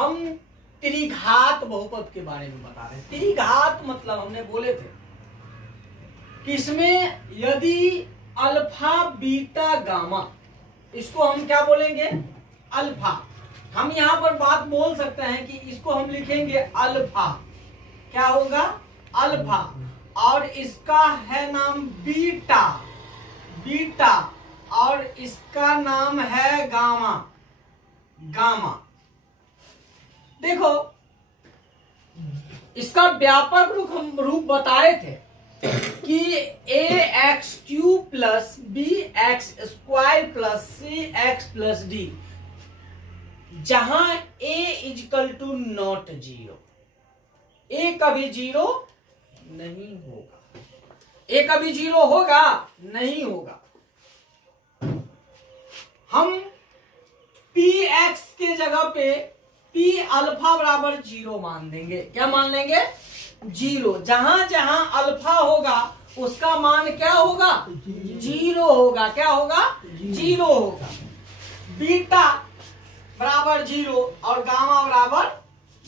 हम त्रिघात बहुपद के बारे में बता रहे हैं। त्रिघात मतलब हमने बोले थे कि इसमें यदि अल्फा बीटा गामा, इसको हम क्या बोलेंगे, अल्फा। हम यहां पर बात बोल सकते हैं कि इसको हम लिखेंगे अल्फा, क्या होगा, अल्फा, और इसका है नाम बीटा, बीटा, और इसका नाम है गामा, गामा। देखो इसका व्यापक रूप बताए थे कि ax³ plus bx² plus cx+d, जहां a = नॉट 0, a कभी 0 नहीं होगा, a कभी 0 होगा नहीं होगा। हम px के जगह पे p अल्फा बराबर 0 मान देंगे। क्या मान लेंगे, 0। जहां जहां अल्फा होगा उसका मान क्या होगा, 0 होगा। क्या होगा, 0 होगा। बीटा बराबर 0 और गामा बराबर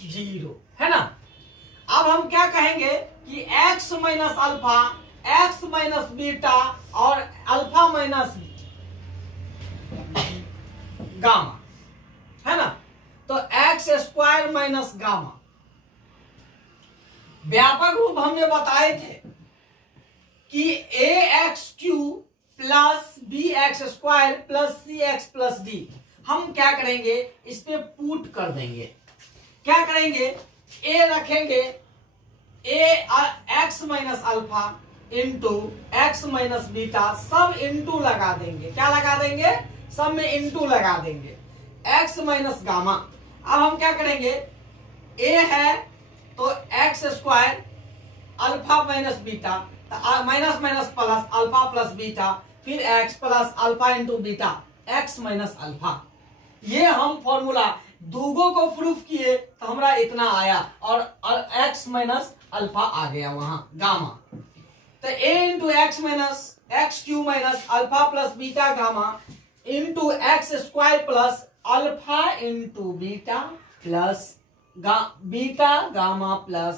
0 है ना। अब हम क्या कहेंगे कि x minus alpha, x minus beta और अल्फा माइनस गामा, है ना। तो x² माइनस गामा, व्यापक रूप हमने बताए थे कि ax³ plus bx² plus cx+d, हम क्या करेंगे, इस पे पुट कर देंगे। क्या करेंगे, a रखेंगे, x minus alpha into x minus beta, सब इंटू लगा देंगे। क्या लगा देंगे, सब में इंटू लगा देंगे, x माइनस गामा। अब हम क्या करेंगे, a है तो x² alpha minus beta, minus minus plus alpha plus beta, फिर x plus alpha into beta, x minus alpha. ये हम फॉर्मूला दूगों को प्रूफ किए तो हमारा इतना आया, और x माइनस अल्फा आ गया वहां, गामा। तो a into x minus x³ minus alpha plus beta gamma into x² plus alpha into beta plus beta gamma plus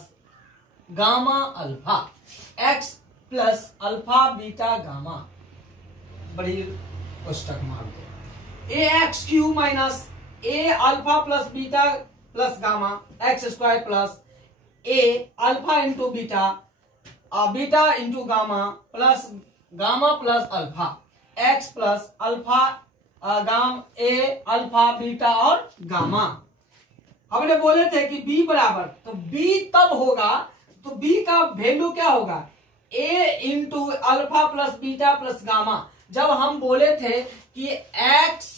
gamma alpha, x plus alpha beta gamma, बड़ी कोष्टक मार दो। ax³ minus a alpha plus beta plus gamma x² plus a alpha into beta, beta into gamma plus gamma plus alpha, x plus alpha a alpha beta और gamma. हमने बोले थे कि b बराबर, तो b तब होगा, तो b का वैल्यू क्या होगा, a into alpha plus beta plus gamma. जब हम बोले थे कि x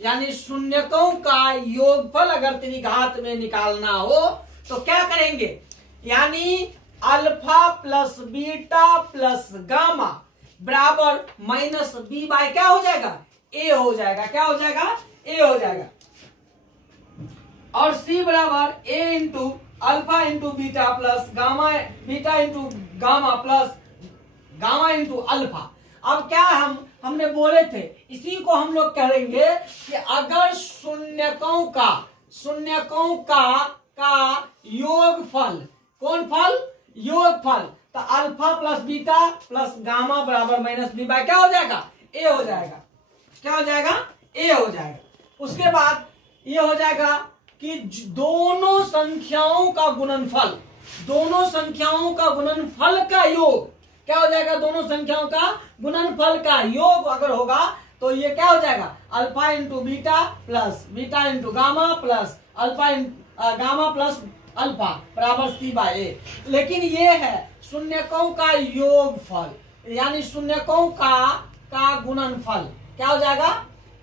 यानी शून्यकों का योगफल अगर त्रिघात में निकालना हो तो क्या करेंगे, यानी alpha plus beta plus gamma बराबर माइनस b बाय क्या हो जाएगा, a हो जाएगा। क्या हो जाएगा, a हो जाएगा। और c बराबर a into alpha into beta plus gamma, beta into gamma plus gamma into alpha. अब क्या हमने बोले थे, इसी को हम लोग करेंगे कि अगर शून्यकों का योगफल, कौन फल, योगफल, तो alpha plus beta plus gamma बराबर माइनस b बाय क्या हो जाएगा, a हो जाएगा। क्या हो जाएगा, a हो जाएगा। उसके बाद ये हो जाएगा कि दोनों संख्याओं का गुणनफल, दोनों संख्याओं का गुणनफल का योग क्या हो जाएगा, दोनों संख्याओं का गुणनफल का योग अगर होगा तो ये क्या हो जाएगा, alpha into beta plus beta into gamma plus alpha gamma plus alpha बराबर c बाय a। लेकिन ये है शून्यकों का योगफल, यानी शून्यकों का गुणनफल क्या हो जाएगा,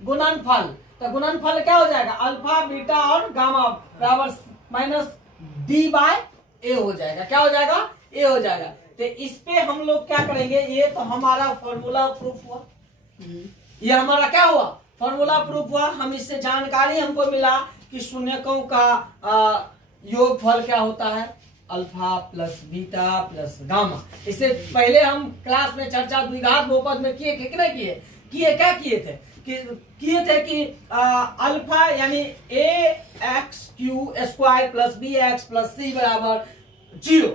गुणनफल। तो गुणनफल क्या हो जाएगा, अल्फा बीटा और गामा बराबर माइनस d बाय a हो जाएगा। क्या हो जाएगा, a हो जाएगा। तो इस पे हम लोग क्या करेंगे, ये तो हमारा फॉर्मूला प्रूफ हुआ, ये हमारा क्या हुआ, फॉर्मूला प्रूफ हुआ। हम इससे जानकारी हमको मिला कि शून्यकों का योगफल क्या होता है, alpha plus beta plus gamma. इससे पहले हम क्लास में चर्चा द्विघात बहुपद में किए कि नहीं किए, क्या किए थे, किए थे कि अल्फा यानी ax² plus bx plus c बराबर 0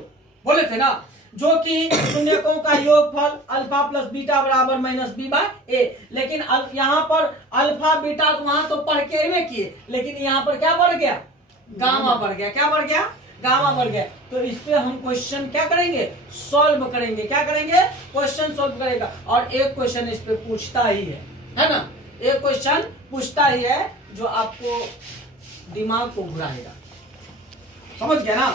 बोले थे ना, जो कि शून्यकों का योगफल अल्फा प्लस बीटा बराबर माइनस बी बाय ए। लेकिन यहाँ पर अल्फा बीटा तो वहां तो पढ़ के ही किए, लेकिन यहाँ पर क्या बढ़ गया, गामा बढ़ गया। क्या बढ़ गया, गामा बढ़ गया। तो इस पे हम क्वेश्चन क्या करेंगे, सॉल्व करेंगे। क्या करेंगे, क्वेश्चन सॉल्व करेगा। और एक क्वेश्चन इस पे पूछता ही है ना, एक क्वेश्चन पूछता ही है जो आपको दिमाग को घुराएगा। समझ गया ना,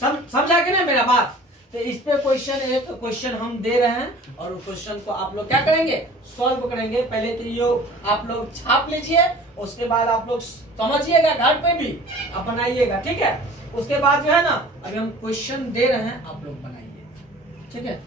समझा के ना मेरा बात। तो इस पे क्वेश्चन, एक क्वेश्चन हम दे रहे हैं और क्वेश्चन को आप लोग क्या करेंगे, सॉल्व करेंगे। पहले तो ये आप लोग छाप लीजिए, उसके बाद आप लोग समझिएगा, घर पे भी आप बनाइएगा, ठीक है। उसके बाद जो है ना, अभी हम क्वेश्चन दे रहे हैं, आप लोग बनाइए, ठीक है।